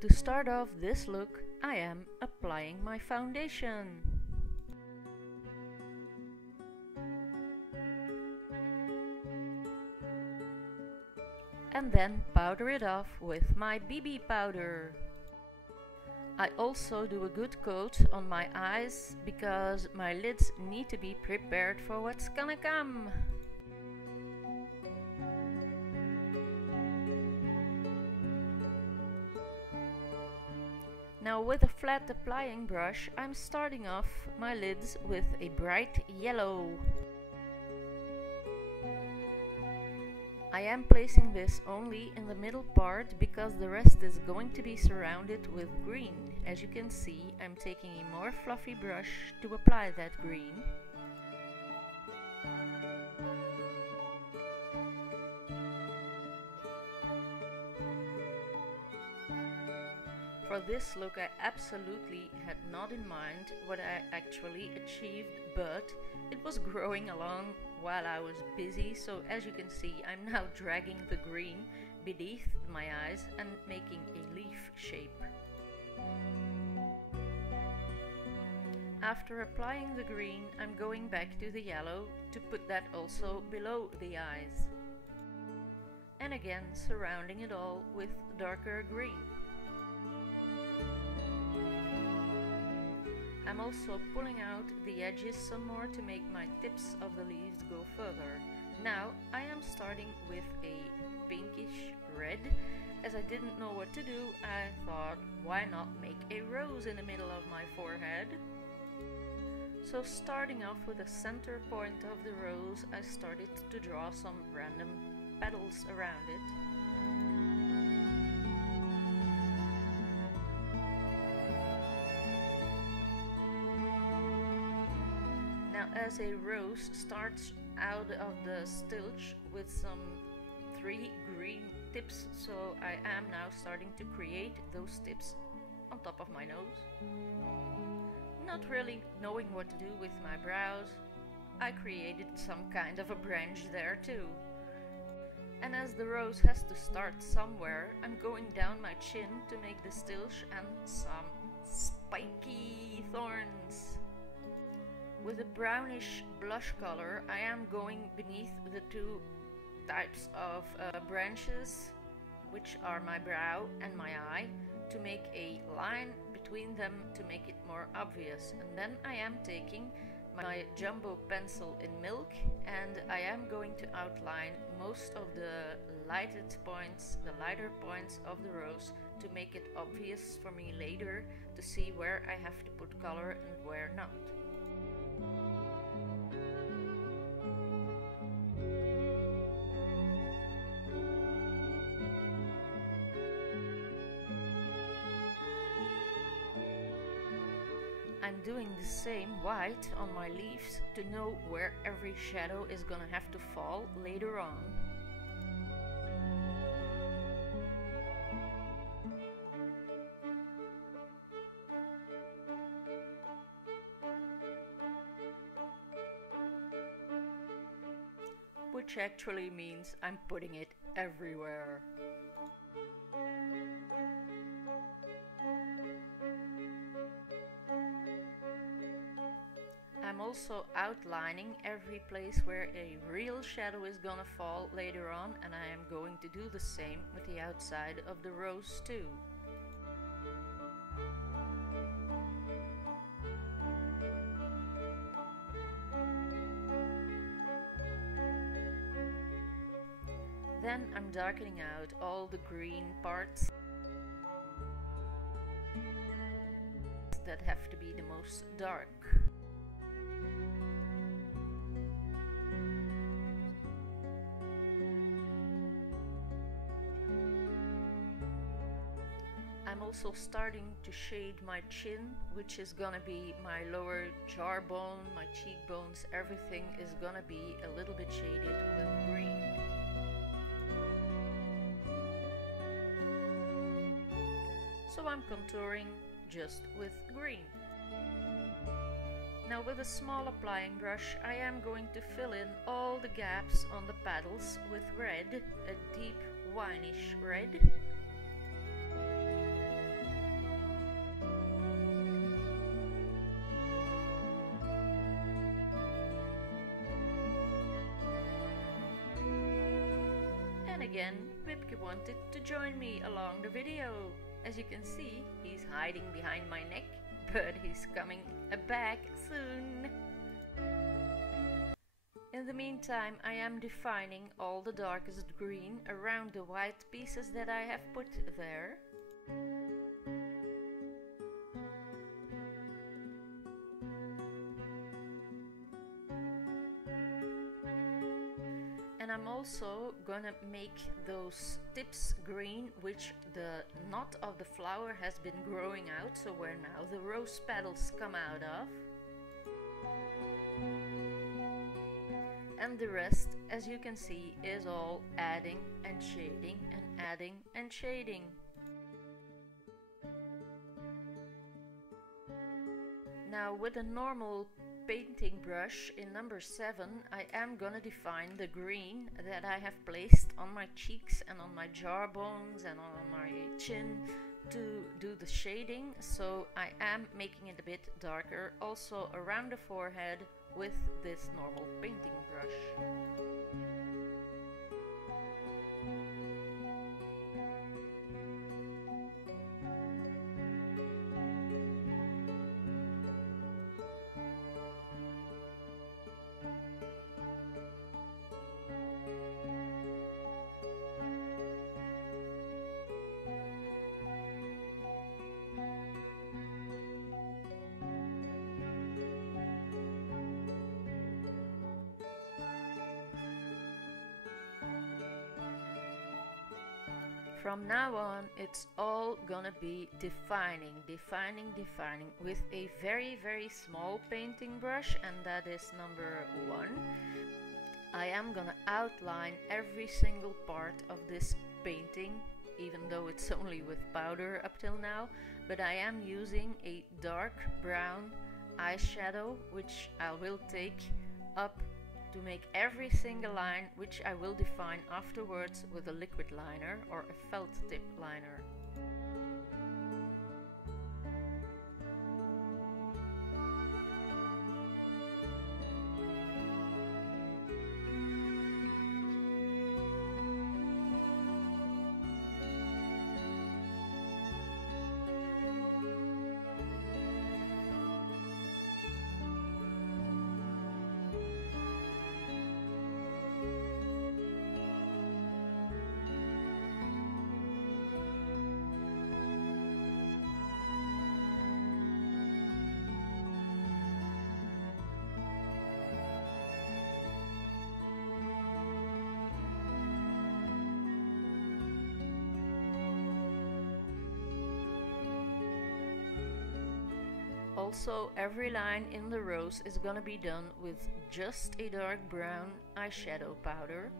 To start off this look, I am applying my foundation. And then powder it off with my BB powder. I also do a good coat on my eyes because my lids need to be prepared for what's gonna come. Now with a flat applying brush, I'm starting off my lids with a bright yellow. I am placing this only in the middle part because the rest is going to be surrounded with green. As you can see, I'm taking a more fluffy brush to apply that green. For this look, I absolutely had not in mind what I actually achieved, but it was growing along while I was busy, so as you can see, I'm now dragging the green beneath my eyes and making a leaf shape. After applying the green, I'm going back to the yellow to put that also below the eyes. And again, surrounding it all with darker green. I'm also pulling out the edges some more to make my tips of the leaves go further. Now I am starting with a pinkish red. As I didn't know what to do, I thought, why not make a rose in the middle of my forehead? So starting off with the center point of the rose, I started to draw some random petals around it. As a rose starts out of the stilch with some 3 green tips, so I am now starting to create those tips on top of my nose. Not really knowing what to do with my brows, I created some kind of a branch there too. And as the rose has to start somewhere, I'm going down my chin to make the stilch and some spiky thorns. With a brownish blush color, I am going beneath the 2 types of branches, which are my brow and my eye, to make a line between them to make it more obvious. And then I am taking my jumbo pencil in milk and I am going to outline most of the lighter points of the rose to make it obvious for me later to see where I have to put color and where not. I'm doing the same white on my leaves to know where every shadow is gonna have to fall later on. Which actually means I'm putting it everywhere. I'm also outlining every place where a real shadow is gonna fall later on, and I am going to do the same with the outside of the rose too. Then I'm darkening out all the green parts that have to be the most dark. I'm also starting to shade my chin, which is gonna be my lower jawbone, my cheekbones, everything is gonna be a little bit shaded with green. So I'm contouring just with green. Now with a small applying brush, I am going to fill in all the gaps on the petals with red, a deep wineish red. again, Wipke wanted to join me along the video. As you can see, he's hiding behind my neck, but he's coming back soon. In the meantime, I am defining all the darkest green around the white pieces that I have put there. And I'm also gonna make those tips green, which the knot of the flower has been growing out, so where now the rose petals come out of. And the rest, as you can see, is all adding and shading and adding and shading. Now with a normal painting brush in number 7, I am gonna define the green that I have placed on my cheeks and on my jawbones and on my chin to do the shading. So I am making it a bit darker also around the forehead with this normal painting brush. From now on, it's all gonna be defining with a very small painting brush, and that is number 1. I am gonna outline every single part of this painting, even though it's only with powder up till now, but I am using a dark brown eyeshadow, which I will take up to make every single line, which I will define afterwards with a liquid liner or a felt tip liner. Also, every line in the rose is gonna be done with just a dark brown eyeshadow powder.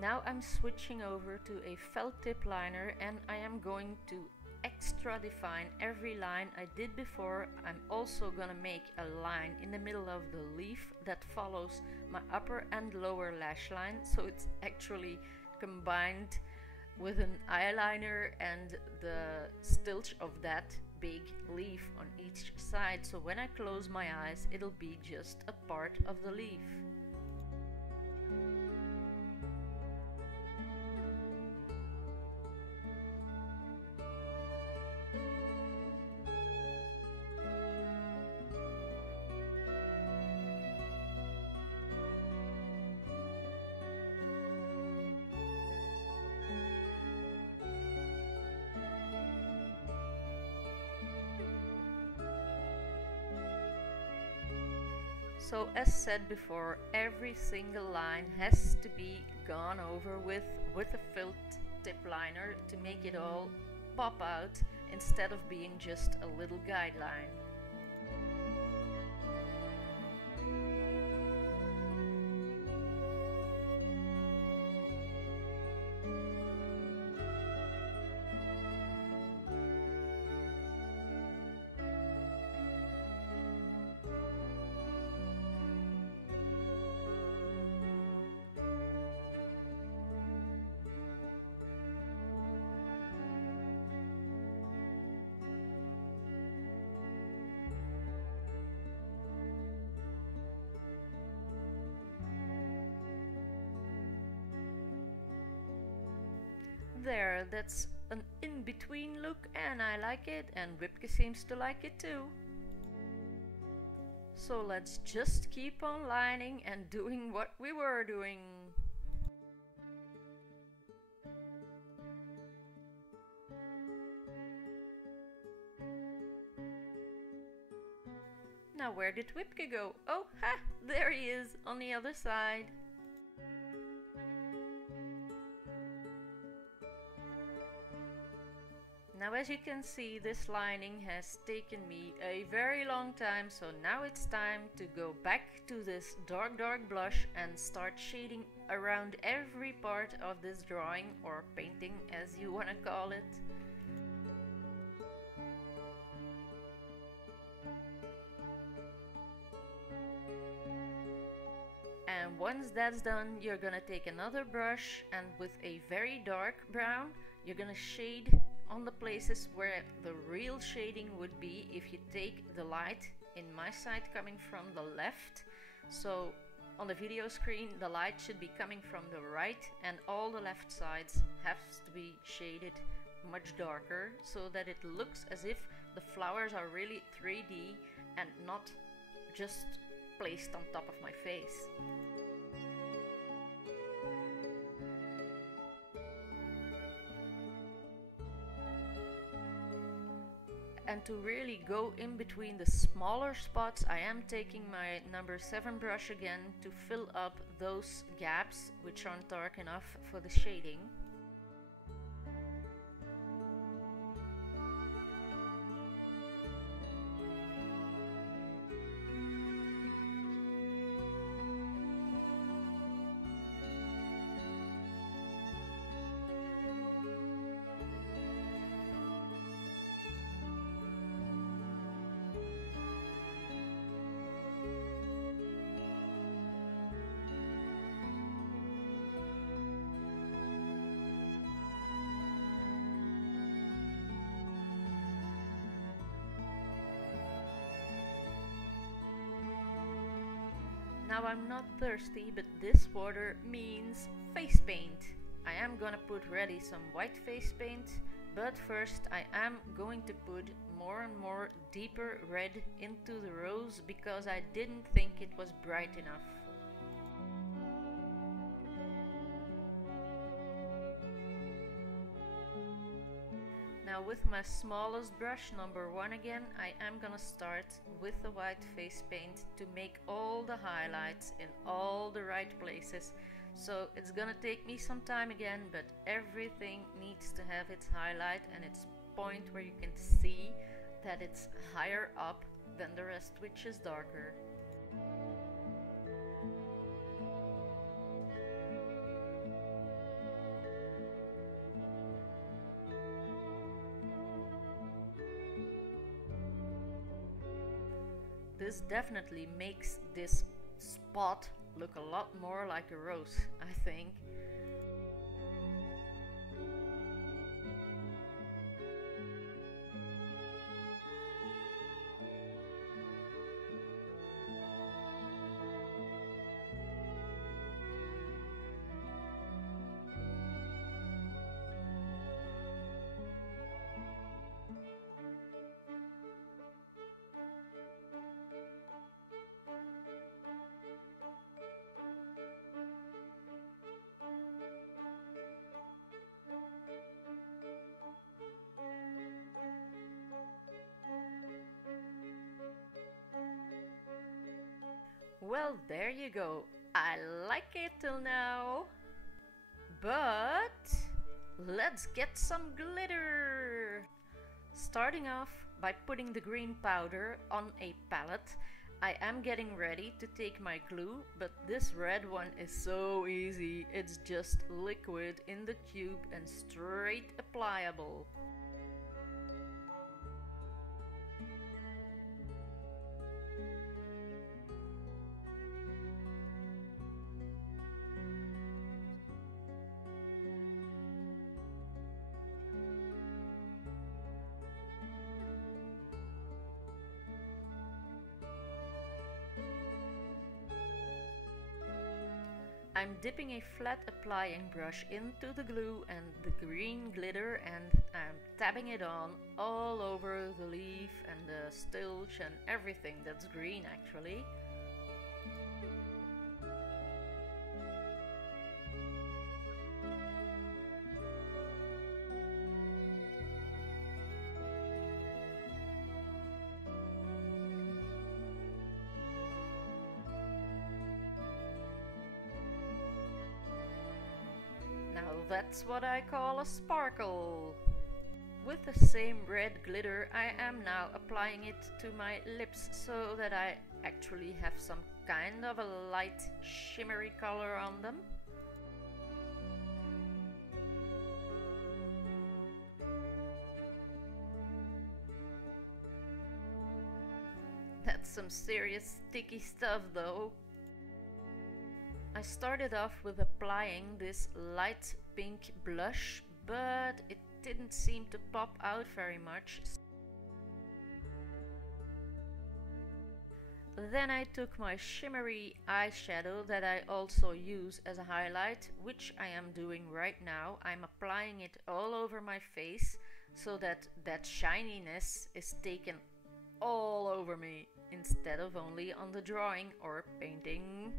Now I'm switching over to a felt tip liner, and I am going to extra define every line I did before, I'm also gonna make a line in the middle of the leaf that follows my upper and lower lash line, so it's actually combined with an eyeliner and the stilch of that big leaf on each side, so when I close my eyes it'll be just a part of the leaf. So as said before, every single line has to be gone over with a felt tip liner to make it all pop out instead of being just a little guideline. There, that's an in-between look and I like it, and Wipke seems to like it too. So let's just keep on lining and doing what we were doing. Now where did Wipke go? Oh, ha! There he is on the other side. Now as you can see, this lining has taken me a very long time, so now it's time to go back to this dark blush and start shading around every part of this drawing or painting, as you want to call it. And once that's done, you're gonna take another brush and with a very dark brown, you're gonna shade on the places where the real shading would be if you take the light in my side coming from the left. So on the video screen the light should be coming from the right and all the left sides have to be shaded much darker so that it looks as if the flowers are really 3D and not just placed on top of my face. And to really go in between the smaller spots, I am taking my number 7 brush again to fill up those gaps which aren't dark enough for the shading. Now I'm not thirsty, but this water means face paint. I am gonna put ready some white face paint, but first I am going to put more and more deeper red into the rose because I didn't think it was bright enough. Now with my smallest brush, number 1 again, I am gonna start with the white face paint to make all the highlights in all the right places. So it's gonna take me some time again, but everything needs to have its highlight and its point where you can see that it's higher up than the rest, which is darker. this definitely makes this spot look a lot more like a rose, I think. Well, there you go. I like it till now. But let's get some glitter! Starting off by putting the green powder on a palette, I am getting ready to take my glue, but this red one is so easy. It's just liquid in the tube and straight applicable. I'm dipping a flat applying brush into the glue and the green glitter, and I'm tapping it on all over the leaf and the stilch and everything that's green actually. Now that's what I call a sparkle. With the same red glitter, I am now applying it to my lips so that I actually have some kind of a light shimmery color on them. That's some serious sticky stuff though. I started off with applying this light pink blush, but it didn't seem to pop out very much. Then I took my shimmery eyeshadow that I also use as a highlight, which I am doing right now. I'm applying it all over my face so that that shininess is taken all over me instead of only on the drawing or painting.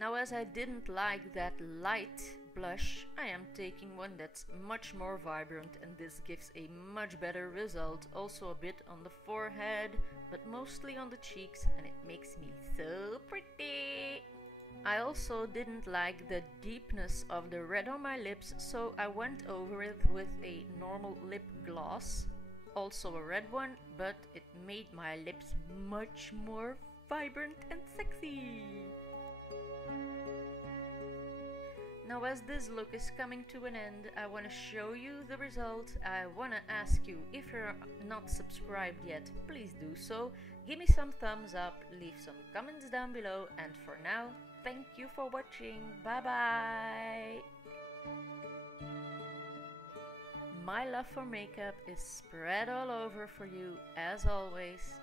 Now, as I didn't like that light blush, I am taking one that's much more vibrant, and this gives a much better result. Also a bit on the forehead, but mostly on the cheeks, and it makes me so pretty. I also didn't like the deepness of the red on my lips, so I went over it with a normal lip gloss. Also a red one, but it made my lips much more vibrant and sexy. Now, as this look is coming to an end, I want to show you the result. I want to ask you, if you're not subscribed yet, please do so. Give me some thumbs up, leave some comments down below, and for now, thank you for watching. Bye bye! My love for makeup is spread all over for you, as always.